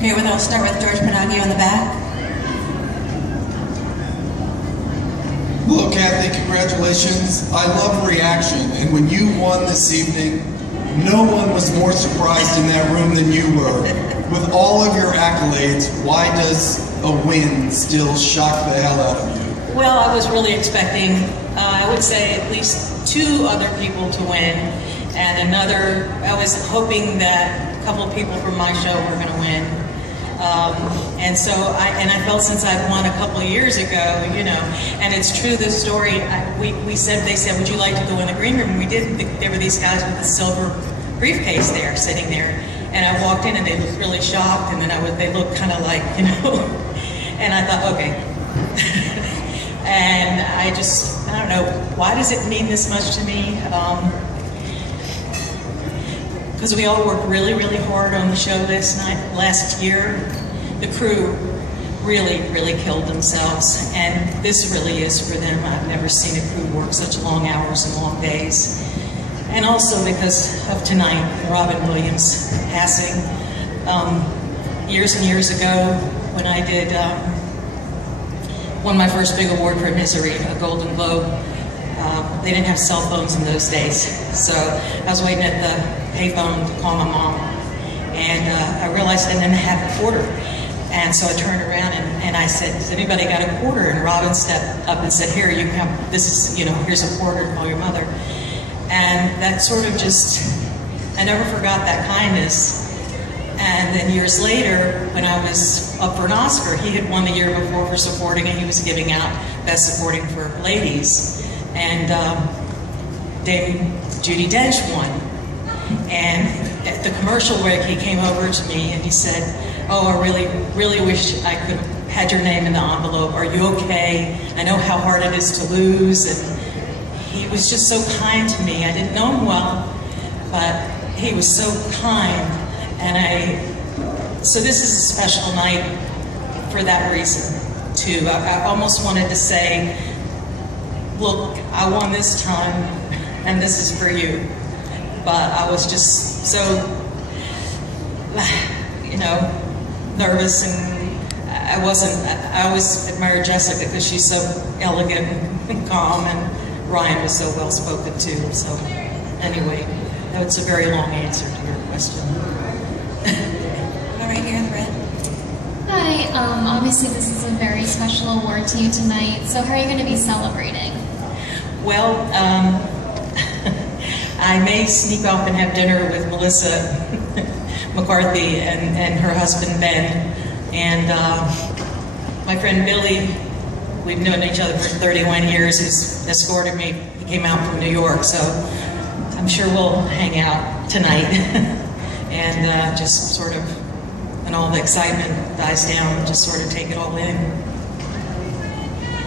Okay, well, I'll start with George Pinocchio in the back. Hello, Kathy. Congratulations. I love reaction, and when you won this evening, no one was more surprised in that room than you were. With all of your accolades, why does a win still shock the hell out of you? Well, I was really expecting, I would say, at least 2 other people to win, and another, I was hoping that a couple of people from my show were going to win. And so I felt since I'd won a couple of years ago, you know, and it's true, the story, they said, would you like to go in the green room? And we did. There were these guys with the silver briefcase there, sitting there, and I walked in and they looked really shocked, and then they looked kind of like, you know, and I thought, okay. And I don't know, why does it mean this much to me? Because we all worked really, really hard on the show last year. The crew really, really killed themselves, and this really is for them. I've never seen a crew work such long hours and long days. And also because of tonight, Robin Williams passing. Years and years ago, when I won my first big award for Misery, a Golden Globe, they didn't have cell phones in those days. So I was waiting at the payphone to call my mom, and I realized I didn't have a quarter. And so I turned around and I said, has anybody got a quarter? And Robin stepped up and said, here, you can have, this is, you know, here's a quarter to call your mother. And that sort of just, I never forgot that kindness. And then years later, when I was up for an Oscar, he had won the year before for supporting, and he was giving out Best Supporting for Ladies. And Dame Judi Dench won. And at the commercial break, he came over to me and he said, oh, I really, really wish I could have had your name in the envelope. Are you okay? I know how hard it is to lose. And he was just so kind to me. I didn't know him well, but he was so kind. And so this is a special night for that reason, too. I almost wanted to say, look, I won this time, and this is for you. But I was just so, you know, nervous, and I always admired Jessica because she's so elegant and calm, and Ryan was so well spoken too. So anyway, that's a very long answer to your question. Right here in the red. Hi, obviously this is a very special award to you tonight, so how are you going to be celebrating? Well, I may sneak off and have dinner with Melissa McCarthy and her husband Ben, and my friend Billy. We've known each other for 31 years. He's escorted me. He came out from New York, so I'm sure we'll hang out tonight and just sort of, when all the excitement dies down, just sort of take it all in. In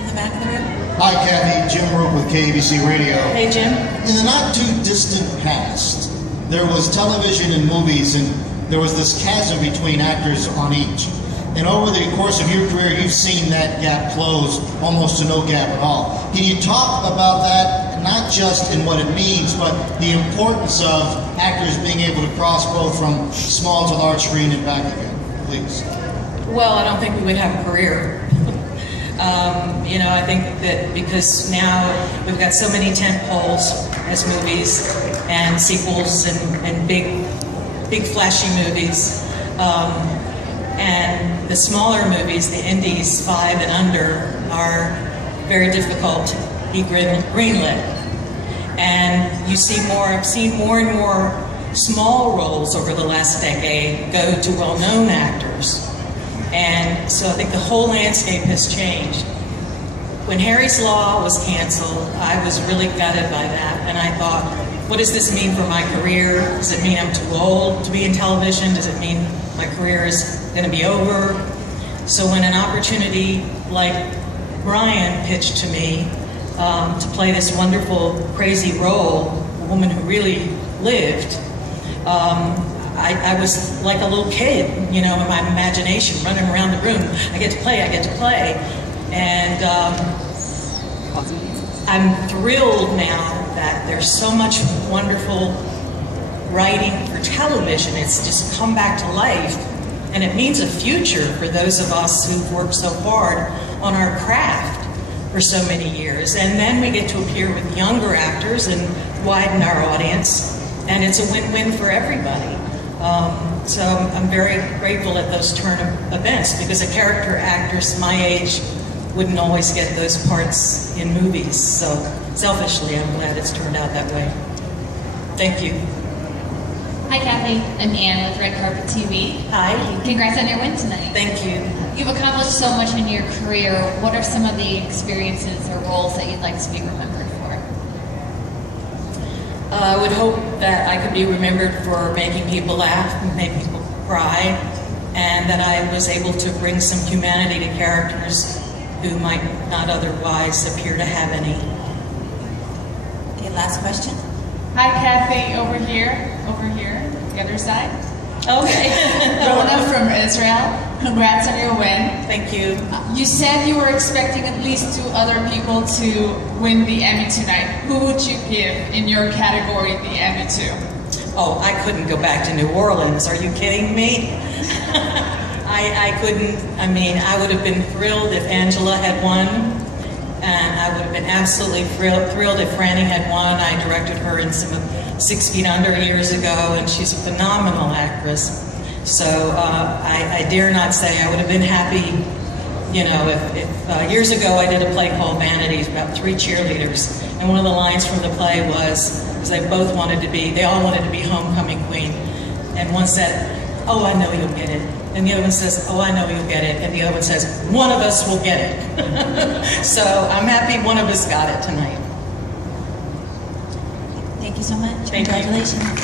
the back of the room. Hi, Kathy. Jim Roop with KABC Radio. Hey, Jim. In the not-too-distant past, there was television and movies, and there was this chasm between actors on each. And over the course of your career, you've seen that gap close almost to no gap at all. Can you talk about that, not just in what it means, but the importance of actors being able to cross both from small to large screen and back again, please? Well, I don't think we would have a career. You know, I think that because now we've got so many tent poles as movies and sequels and big flashy movies. And the smaller movies, the indies, 5 and under, are very difficult to be greenlit. And you see more, I've seen more and more small roles over the last decade go to well-known actors. And so I think the whole landscape has changed. When Harry's Law was canceled, I was really gutted by that. And I thought, what does this mean for my career? Does it mean I'm too old to be in television? Does it mean my career is going to be over? So when an opportunity like Brian pitched to me to play this wonderful, crazy role, a woman who really lived, I was like a little kid, you know, in my imagination, running around the room. I get to play. And I'm thrilled now that there's so much wonderful writing for television. It's just come back to life. And it means a future for those of us who've worked so hard on our craft for so many years. And then we get to appear with younger actors and widen our audience, and it's a win-win for everybody. So I'm very grateful at those turn of events, because a character actress my age wouldn't always get those parts in movies. So selfishly, I'm glad it's turned out that way. Thank you. Hi, Kathy. I'm Ann with Red Carpet TV. Hi. Congrats on your win tonight. Thank you. You've accomplished so much in your career. What are some of the experiences or roles that you'd like to be remembered for? I would hope that I could be remembered for making people laugh, make people cry, and that I was able to bring some humanity to characters who might not otherwise appear to have any. Okay, last question. Hi, Kathy, over here, the other side. Okay. Rona from Israel, congrats on your win. Thank you. You said you were expecting at least 2 other people to win the Emmy tonight. Who would you give in your category the Emmy to? Oh, I couldn't go back to New Orleans. Are you kidding me? I couldn't. I mean, I would have been thrilled if Angela had won, and I would have been absolutely thrilled if Franny had won. I directed her in some 6 Feet Under years ago, and she's a phenomenal actress. So I dare not say I would have been happy, you know, if years ago I did a play called Vanities about 3 cheerleaders, and one of the lines from the play was, because they all wanted to be homecoming queen, and one said, "Oh, I know you'll get it," and the other one says, "Oh, I know you'll get it," and the other one says, "One of us will get it." So I'm happy one of us got it tonight. Thank you so much. Thank you. Congratulations.